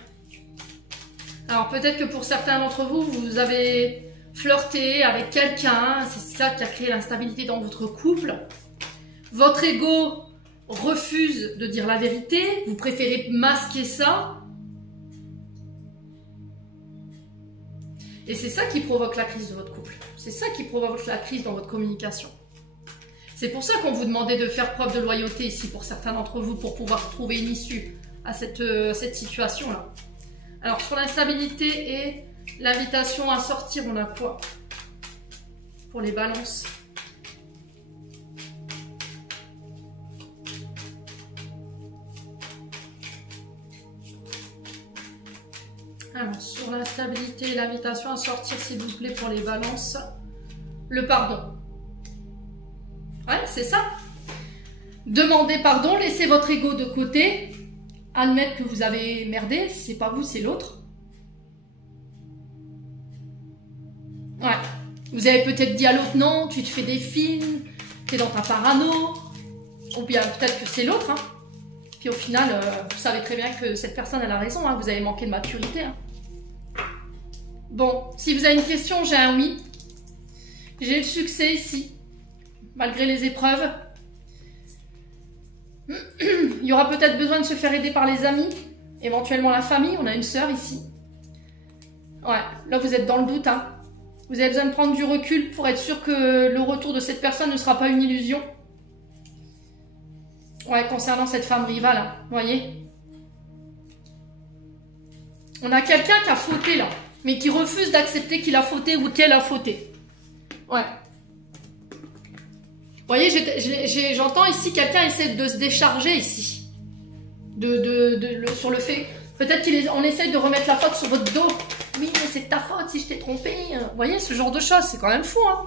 Alors peut-être que pour certains d'entre vous, vous avez flirté avec quelqu'un, c'est ça qui a créé l'instabilité dans votre couple. Votre ego refuse de dire la vérité, vous préférez masquer ça. Et c'est ça qui provoque la crise de votre couple. C'est ça qui provoque la crise dans votre communication. C'est pour ça qu'on vous demandait de faire preuve de loyauté ici pour certains d'entre vous pour pouvoir trouver une issue à cette situation-là. Alors, sur l'instabilité et l'invitation à sortir, on a quoi pour les balances? Alors, sur l'instabilité et l'invitation à sortir, s'il vous plaît, pour les balances, le pardon. Ouais, c'est ça. Demandez pardon, laissez votre ego de côté. Admettre que vous avez merdé, c'est pas vous, c'est l'autre. Ouais. Vous avez peut-être dit à l'autre non, tu te fais des films, t'es dans ta parano. Ou bien peut-être que c'est l'autre. Hein. Puis au final, vous savez très bien que cette personne elle a raison, hein, vous avez manqué de maturité. Hein. Bon, si vous avez une question, j'ai un oui. J'ai le succès ici, malgré les épreuves. Il y aura peut-être besoin de se faire aider par les amis, éventuellement la famille. On a une sœur ici. Ouais, là vous êtes dans le doute. Hein. Vous avez besoin de prendre du recul pour être sûr que le retour de cette personne ne sera pas une illusion. Ouais, concernant cette femme rivale, hein, vous voyez. On a quelqu'un qui a fauté là, mais qui refuse d'accepter qu'il a fauté ou qu'elle a fauté. Ouais. voyez, j'entends ici quelqu'un essaie de se décharger ici. Sur le fait. Peut-être qu'on essaie de remettre la faute sur votre dos. Oui, mais c'est ta faute si je t'ai trompé. Vous voyez, ce genre de choses, c'est quand même fou, hein.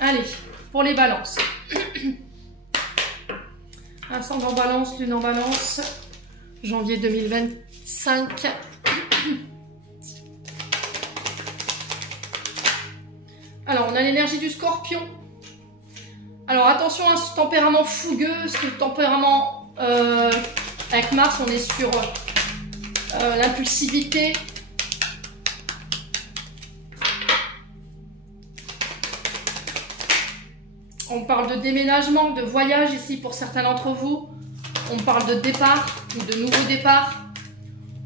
Allez, pour les balances. Ascendant balance, lune en balance. Janvier 2025. Alors, on a l'énergie du scorpion. Alors, attention à ce tempérament fougueux, ce tempérament... avec Mars, on est sur l'impulsivité. On parle de déménagement, de voyage ici pour certains d'entre vous. On parle de départ ou de nouveau départ.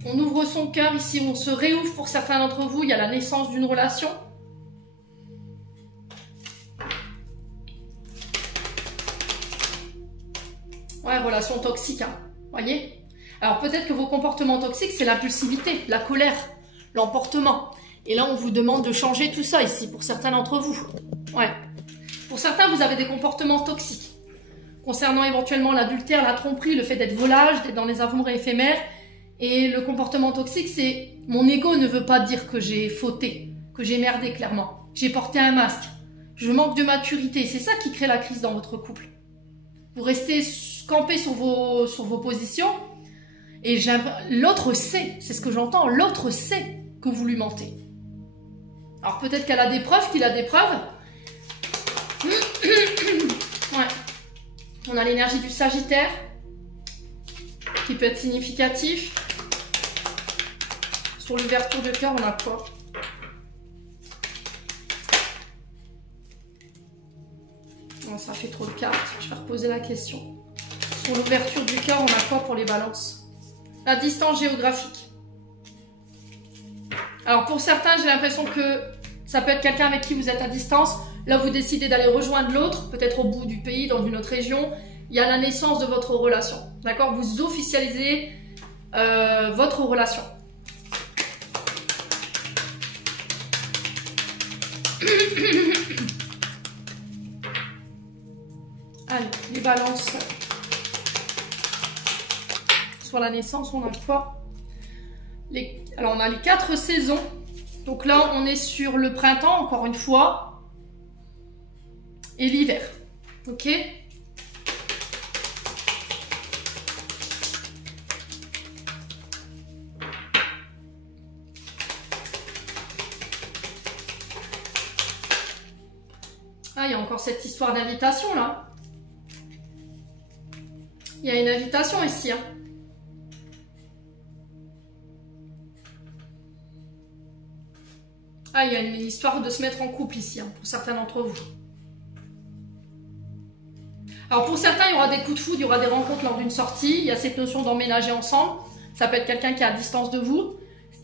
On ouvre son cœur ici, on se réouvre pour certains d'entre vous. Il y a la naissance d'une relation. Ouais, relation toxique, hein. Voyez? Alors peut-être que vos comportements toxiques, c'est l'impulsivité, la colère, l'emportement. Et là, on vous demande de changer tout ça ici, pour certains d'entre vous. Ouais. Pour certains, vous avez des comportements toxiques. Concernant éventuellement l'adultère, la tromperie, le fait d'être volage, d'être dans les amours éphémères. Et le comportement toxique, c'est mon ego ne veut pas dire que j'ai fauté, que j'ai merdé clairement. J'ai porté un masque. Je manque de maturité. C'est ça qui crée la crise dans votre couple. Vous restez campé sur vos positions et l'autre sait, c'est ce que j'entends, l'autre sait que vous lui mentez. Alors peut-être qu'elle a des preuves, qu'il a des preuves. Ouais. On a l'énergie du Sagittaire qui peut être significatif. Sur l'ouverture de cœur, on a quoi? Non, ça fait trop de cartes. Je vais reposer la question. Sur l'ouverture du cœur, on a quoi pour les balances? La distance géographique. Alors pour certains, j'ai l'impression que ça peut être quelqu'un avec qui vous êtes à distance. Là, vous décidez d'aller rejoindre l'autre, peut-être au bout du pays, dans une autre région. Il y a la naissance de votre relation. D'accord? Vous officialisez votre relation. Allez, les balances. Sur la naissance, on a quoi? Alors, on a les 4 saisons. Donc là, on est sur le printemps, encore une fois. Et l'hiver. Ok? Ah, il y a encore cette histoire d'invitation, là. Il y a une invitation ici, hein. Ah, il y a une histoire de se mettre en couple ici, hein, pour certains d'entre vous. Alors pour certains, il y aura des coups de foudre, il y aura des rencontres lors d'une sortie. Il y a cette notion d'emménager ensemble. Ça peut être quelqu'un qui est à distance de vous.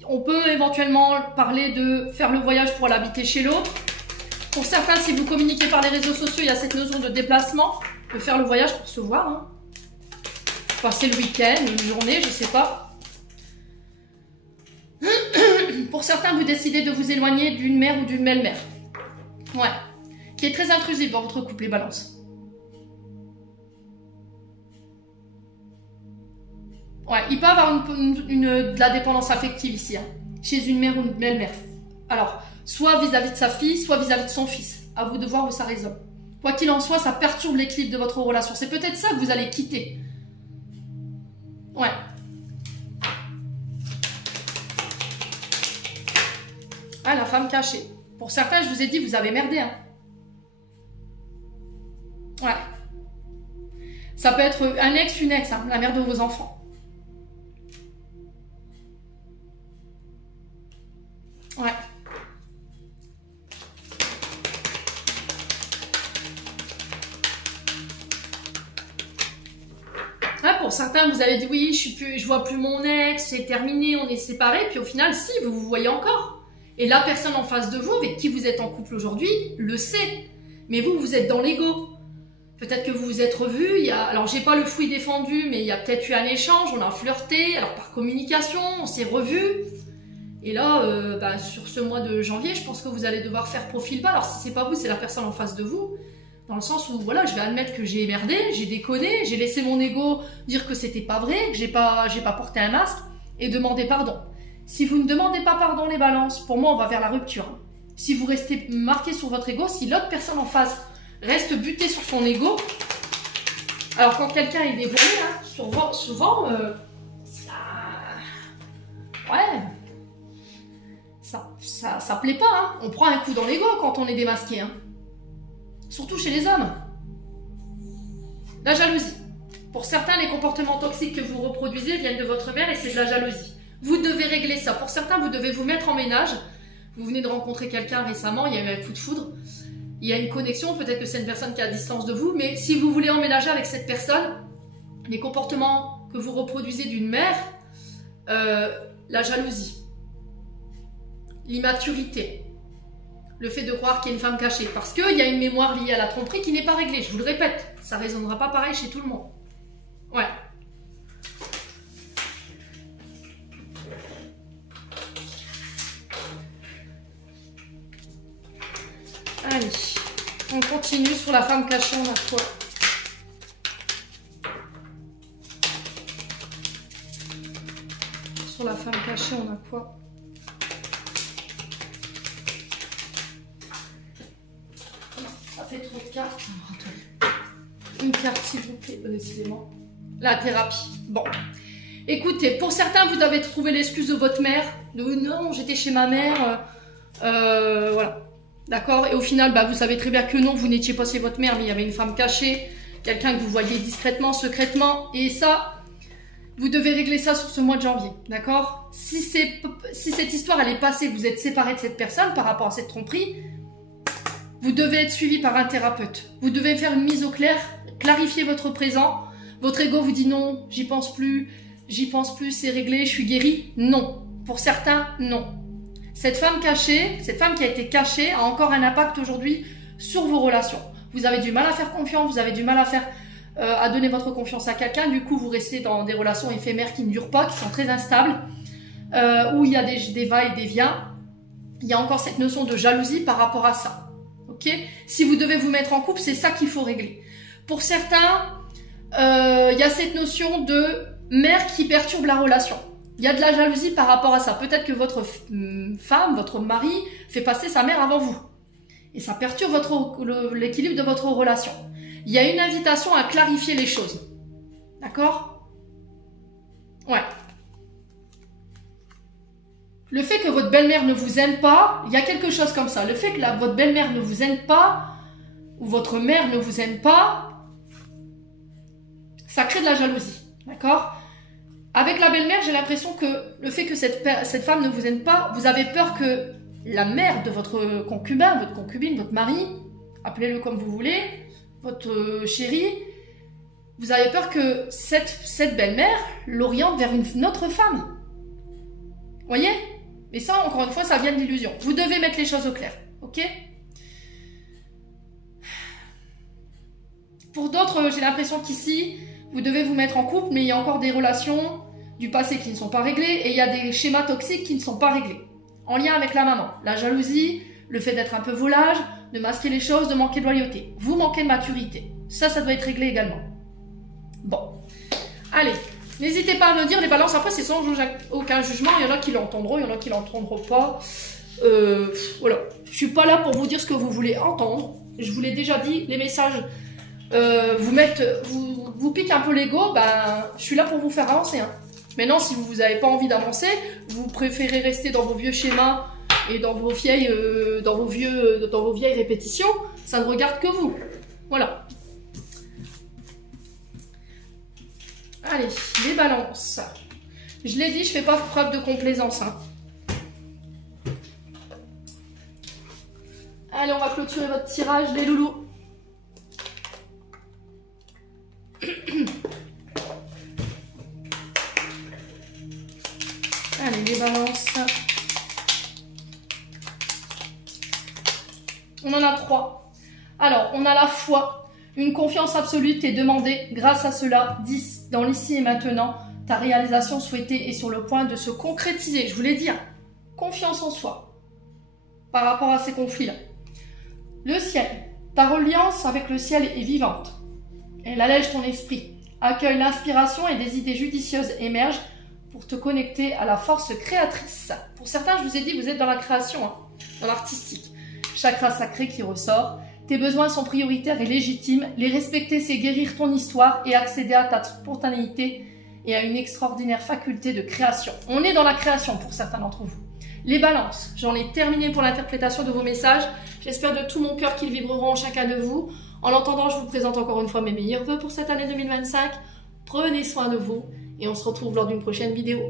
On peut éventuellement parler de faire le voyage pour l'habiter chez l'autre. Pour certains, si vous communiquez par les réseaux sociaux, il y a cette notion de déplacement, de faire le voyage pour se voir, hein. Passer le week-end, une journée, je sais pas. Pour certains, vous décidez de vous éloigner d'une mère ou d'une belle-mère. Ouais. Qui est très intrusive dans votre couple, les balances. Ouais, il peut y avoir de la dépendance affective ici, hein, chez une mère ou une belle-mère. Alors, soit vis-à-vis de sa fille, soit vis-à-vis de son fils. À vous de voir où ça résonne. Quoi qu'il en soit, ça perturbe l'équilibre de votre relation. C'est peut-être ça que vous allez quitter. Ouais. Ah, la femme cachée. Pour certains, je vous ai dit, vous avez merdé, hein. Ouais. Ça peut être un ex, une ex, hein, la mère de vos enfants. Ouais. Ah, pour certains, vous avez dit oui, je vois plus mon ex, c'est terminé, on est séparés. Puis au final, si, vous vous voyez encore. Et la personne en face de vous, avec qui vous êtes en couple aujourd'hui, le sait. Mais vous, vous êtes dans l'ego. Peut-être que vous vous êtes revus. Alors, j'ai pas le fruit défendu, mais il y a peut-être eu un échange, on a flirté. Alors, par communication, on s'est revus. Et là, sur ce mois de janvier, je pense que vous allez devoir faire profil bas. Alors, si c'est pas vous, c'est la personne en face de vous. Dans le sens où, voilà, je vais admettre que j'ai merdé, j'ai déconné, j'ai laissé mon ego dire que c'était pas vrai, que j'ai pas porté un masque, et demander pardon. Si vous ne demandez pas pardon les balances, pour moi, on va vers la rupture. Si vous restez marqué sur votre ego, si l'autre personne en face reste butée sur son ego, alors quand quelqu'un est dévoilé, hein, souvent, ouais, ça plaît pas, hein. On prend un coup dans l'ego quand on est démasqué, hein. Surtout chez les hommes. La jalousie. Pour certains, les comportements toxiques que vous reproduisez viennent de votre mère et c'est de la jalousie. Vous devez régler ça. Pour certains, vous devez vous mettre en ménage. Vous venez de rencontrer quelqu'un récemment, il y a eu un coup de foudre. Il y a une connexion, peut-être que c'est une personne qui est à distance de vous, mais si vous voulez emménager avec cette personne, les comportements que vous reproduisez d'une mère, la jalousie, l'immaturité, le fait de croire qu'il y a une femme cachée, parce qu'il y a une mémoire liée à la tromperie qui n'est pas réglée. Je vous le répète, ça ne résonnera pas pareil chez tout le monde. Ouais. Allez, on continue sur la femme cachée, on a quoi? Sur la femme cachée, on a quoi? Ça fait trop de cartes. Une carte s'il vous plaît, décidément. La thérapie. Bon. Écoutez, pour certains, vous avez trouvé l'excuse de votre mère. De non, j'étais chez ma mère. Voilà. D'accord? Et au final, bah, vous savez très bien que non, vous n'étiez pas chez votre mère, mais il y avait une femme cachée, quelqu'un que vous voyez discrètement, secrètement. Et ça, vous devez régler ça sur ce mois de janvier. D'accord? Si cette histoire, elle est passée, vous êtes séparé de cette personne par rapport à cette tromperie, vous devez être suivi par un thérapeute. Vous devez faire une mise au clair, clarifier votre présent. Votre ego vous dit non, j'y pense plus, c'est réglé, je suis guéri. Non. Pour certains, non. Cette femme cachée, cette femme qui a été cachée a encore un impact aujourd'hui sur vos relations. Vous avez du mal à faire confiance, vous avez du mal à donner votre confiance à quelqu'un. Du coup, vous restez dans des relations éphémères qui ne durent pas, qui sont très instables, où il y a des va et des vient. Il y a encore cette notion de jalousie par rapport à ça. Ok? Si vous devez vous mettre en couple, c'est ça qu'il faut régler. Pour certains, il y a cette notion de mère qui perturbe la relation. Il y a de la jalousie par rapport à ça. Peut-être que votre femme, votre mari, fait passer sa mère avant vous. Et ça perturbe l'équilibre de votre relation. Il y a une invitation à clarifier les choses. D'accord? Ouais. Le fait que votre belle-mère ne vous aime pas, il y a quelque chose comme ça. Le fait que votre belle-mère ne vous aime pas, ou votre mère ne vous aime pas, ça crée de la jalousie. D'accord? Avec la belle-mère, j'ai l'impression que le fait que cette femme ne vous aime pas, vous avez peur que la mère de votre concubin, votre concubine, votre mari, appelez-le comme vous voulez, votre chérie, vous avez peur que cette belle-mère l'oriente vers une autre femme. Voyez? Mais ça, encore une fois, ça vient de l'illusion. Vous devez mettre les choses au clair. Ok? Pour d'autres, j'ai l'impression qu'ici, vous devez vous mettre en couple, mais il y a encore des relations du passé qui ne sont pas réglées et il y a des schémas toxiques qui ne sont pas réglés. En lien avec la maman. La jalousie, le fait d'être un peu volage, de masquer les choses, de manquer de loyauté. Vous manquez de maturité. Ça doit être réglé également. Bon. Allez. N'hésitez pas à me dire les balances. Après, c'est sans aucun jugement. Il y en a qui l'entendront, il y en a qui l'entendront pas. Voilà. Je suis pas là pour vous dire ce que vous voulez entendre. Je vous l'ai déjà dit. Les messages vous piquent un peu l'ego. Ben, je suis là pour vous faire avancer. Hein. Maintenant, si vous n'avez pas envie d'avancer, vous préférez rester dans vos vieux schémas et dans vos vieilles répétitions, ça ne regarde que vous. Voilà. Allez, les balances. Je l'ai dit, je ne fais pas preuve de complaisance. Hein. Allez, on va clôturer votre tirage, les loulous. Allez, les balances. On en a 3. Alors, on a la foi. Une confiance absolue t'est demandée. Grâce à cela, 10 dans l'ici et maintenant, ta réalisation souhaitée est sur le point de se concrétiser. Je voulais dire, confiance en soi par rapport à ces conflits-là. Le ciel. Ta reliance avec le ciel est vivante. Elle allège ton esprit. Accueille l'inspiration et des idées judicieuses émergent pour te connecter à la force créatrice. Pour certains, je vous ai dit, vous êtes dans la création, hein, dans l'artistique. Chakra sacré qui ressort. Tes besoins sont prioritaires et légitimes. Les respecter, c'est guérir ton histoire et accéder à ta spontanéité et à une extraordinaire faculté de création. On est dans la création pour certains d'entre vous. Les balances, j'en ai terminé pour l'interprétation de vos messages. J'espère de tout mon cœur qu'ils vibreront en chacun de vous. En l'attendant, je vous présente encore une fois mes meilleurs vœux pour cette année 2025. Prenez soin de vous et on se retrouve lors d'une prochaine vidéo.